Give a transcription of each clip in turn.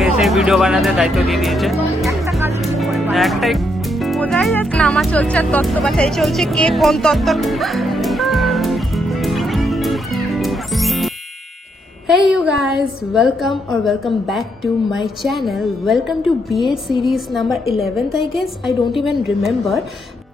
আমাকে সেই ভিডিও বানাতে দায়িত্ব দিয়ে দিয়েছে। একটাই বোঝাই যাচ্ছে না, আমার চলছে আর তত্ত্ব বাসায় চলছে, কে কোন তত্ত্ব। Hey you guys, welcome back to my channel. Welcome to B8 series number 11th I guess, I don't even remember.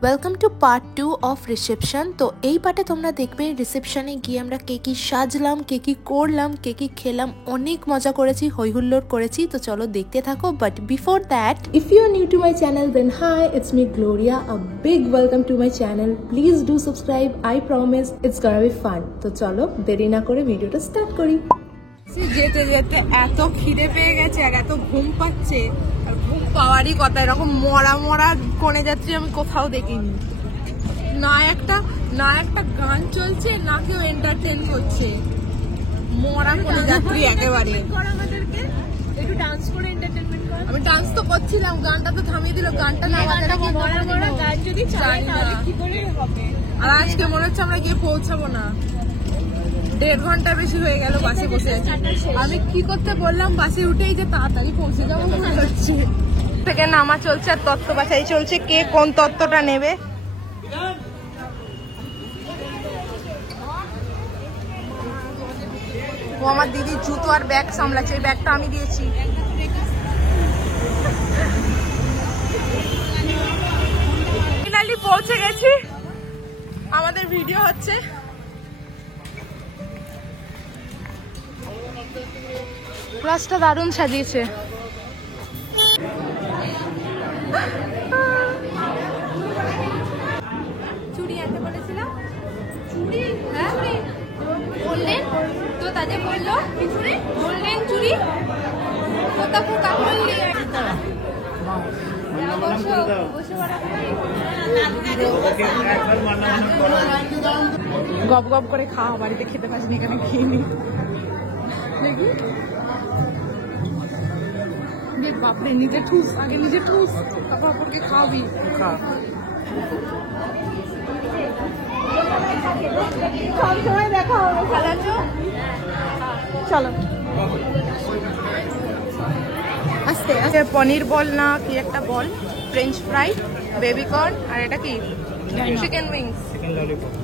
Welcome to part 2 of reception. তো এই পার্টে তোমরা দেখবে রিসেপশনে গিয়ে আমরা কে কি সাজলাম, কে কি করলাম, কে কি খেলাম, অনেক মজা করেছি, হইহুল্লোড় করেছি। তো চলো দেখতে থাকো। But before that, if you are new to my channel then hi, it's me Gloria, a big welcome to my channel. Please do subscribe, I promise it's gonna be fun. তো চলো দেরি না করে ভিডিওটা স্টার্ট করি। যেতে যেতে এত খিদে পেয়ে গেছে আর এত ঘুম পাচ্ছে, আর ঘুম পাওয়ারই কথা। এরকম মরা মরা কোণে যাত্রী আমি কোথাও দেখিনি। না একটা গান চলছে, না কেউ এন্টারটেইন করছে। মরা কোণে যাত্রী একেবারে। একটু ডান্স করে এন্টারটেইনমেন্ট কর। আমি ডান্স তো করছিলাম, গানটা তো থামিয়ে দিল। গানটা না বাজালে কি মরা মরা গান যদি চালায় তাহলে কি করে হবে? আর আজকে মনে হচ্ছে আমরা গিয়ে পৌঁছাবো না। 1.5 ঘন্টা বেশি হয়ে গেল বাসে বসে আছি। আমি কি করতে বললাম, বাসে উঠেই যে তাড়াতাড়ি পৌঁছে যাবো মনে হচ্ছে। থেকে নামা চলছে আর তত্ত্ব বাছাই চলছে, কে কোন তত্ত্বটা নেবে। ও আমার দিদি জুতো আর ব্যাগ সামলাচ্ছে, এই ব্যাগটা আমি দিয়েছি। ফাইনালি পৌঁছে গেছি, আমাদের ভিডিও হচ্ছে। ক্লাসটা দারুণ সাজিয়েছে। চুড়ি আনতে বলেছিলাম, চুড়ি হ্যাঁ বললেন তো, তাদের বললো চুড়ি, বললেন চুড়ি কোথা কোথা বললি। গপ গপ করে খাওয়া, বাড়িতে খেতে পাসনি, এখানে খেয়ে নি। দেখি বাপরে, নিজে ঠুস, আগে নিজে ঠুস, তারপর অপরকে খাওয়াবি। সব সময় দেখা হবে। ভালো আছো? চলো আস্তে আস্তে। পনির বল না কি একটা বল, ফ্রেঞ্চ ফ্রাই, বেবি কর্ন, আর এটা কি চিকেন উইংস,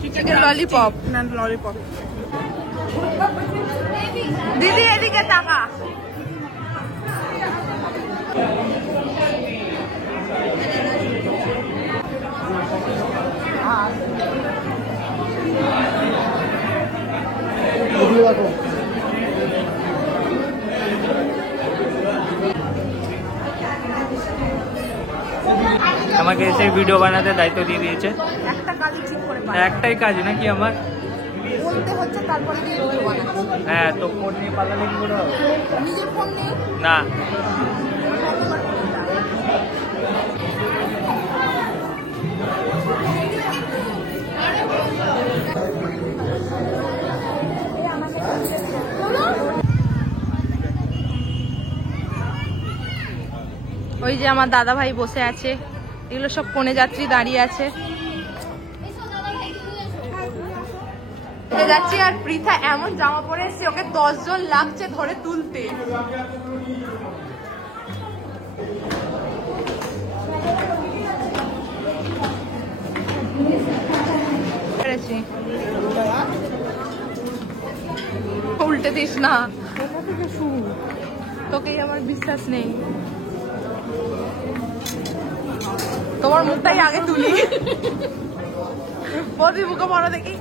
চিকেন ললিপপ না ললিপপ। দিদি এদিকে তাকা। আমাকে সেই ভিডিও বানাতে দায়িত্ব দিয়ে দিয়েছে। একটা কাজই ঠিক করে পারি, একটাই কাজ নাকি আমার বলতে হচ্ছে, তারপরে দিয়ে ভিডিও বানাচ্ছি। হ্যাঁ, তো ফোন নিয়ে পালালে কি করে হবে? নিজের ফোন নেই না, ওই যে আমার দাদা ভাই বসে আছে, এগুলো সব কোণে যাত্রী দাঁড়িয়ে আছে। যাচ্ছি আর পৃথা এমন জামা পরে এসছে, ওকে 10 জন লাগছে ধরে তুলতে। উল্টে দিস না, তোকেই আমার বিশ্বাস নেই। তোমার মুখটাই আগে তুলি, বদি মুখে বড় দেখি।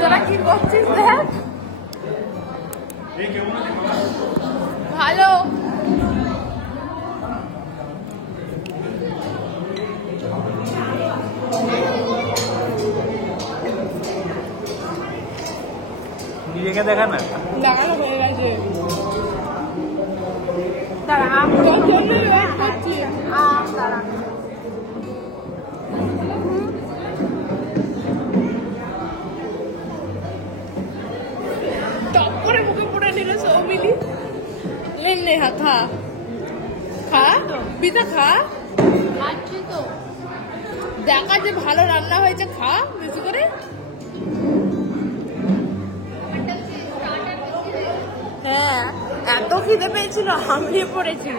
তোরা কি করছিস দেখ। ভালো নিজেকে দেখা না, দেখানো হয়ে গেছে। দাঁড়া, আমি তোর জন্য ওয়েট করছি। দাঁড়া, টপ করে মুখে পুড়ে নিল সৌমিলি। লেন নে, খা খা পিতা খা। খাচ্ছি তো, দেখা যে ভালো রান্না হয়েছে, খা বেশি করে। হ্যাঁ, এত খিদে পেয়েছিল, হাঁপিয়ে পড়েছি।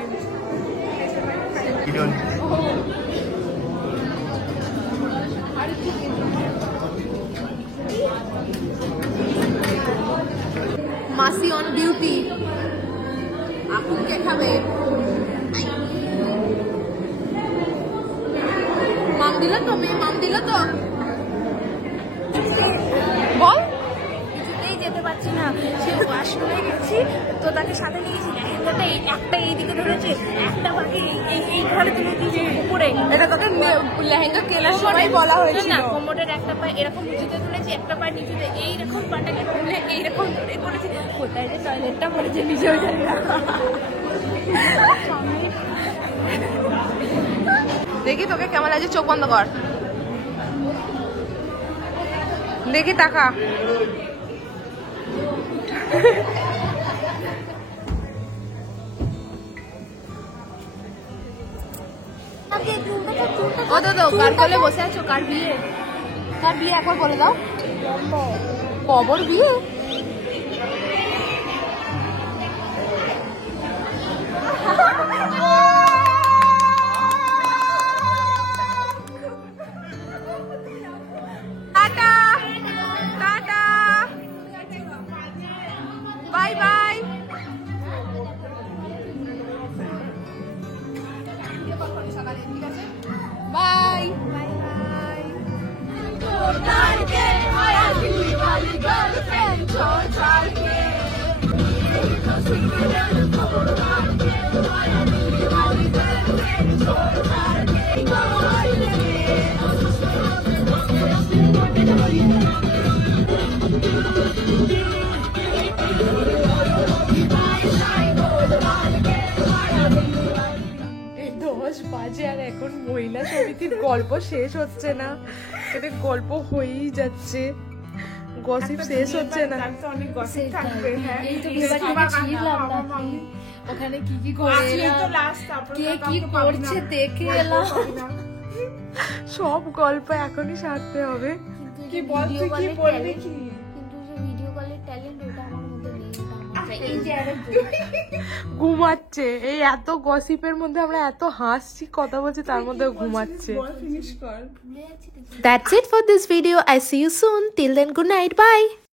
মাসি অন ডিউটি, আপু কে খাবে? মাম দিল তো, মেয়ে মাম দিল তো, বল। কিছুতেই যেতে পারছি না, সে ওয়াশরুমে গেছি তো তাকে সাথে নিয়েছি, লেহেঙ্গাটা একটা এইদিকে ধরেছে, একটা বাকি এই ঘরে তুলে দিয়েছে উপরে। এটা তোকে লেহেঙ্গা কেনার সময় বলা হয়েছিল না, কোমরের একটা পায়ে এরকম নিচুতে তুলেছি, একটা পায়ে নিচুতে এইরকম পাটাকে তুলে এইরকম ধরে করেছি। কোথায় যে টয়লেটটা পড়েছে নিজেও জানি না। দেখি তোকে কেমন লাগছে, চোখ বন্ধ কর, দেখি টাকা। ও তো কার কোলে বসে আছো? কার বিয়ে? কার বিয়ে একবার বলে দাও। কবর বিয়ে? Tata tata, bye bye. Bye bye bye. বাজে আর এখন মহিলা সমিতির গল্প শেষ হচ্ছে না, এটা গল্প হয়েই যাচ্ছে, গসিপ শেষ হচ্ছে না। ওখানে কি কি করে কে কি করছে দেখে এলাম, সব গল্প এখনই সারতে হবে। কি বলছি কি বলবি কি, কিন্তু যে ভিডিও কলের ট্যালেন্ট ওটা আমার মধ্যে নেই, এই যে ঘুমাচ্ছে, এই এত গসিপের মধ্যে আমরা এত হাসছি, কথা বলছি, তার মধ্যে ঘুমাচ্ছে। ভুলে যাচ্ছি। That's it for this video. I see you soon. Till then, good night. Bye.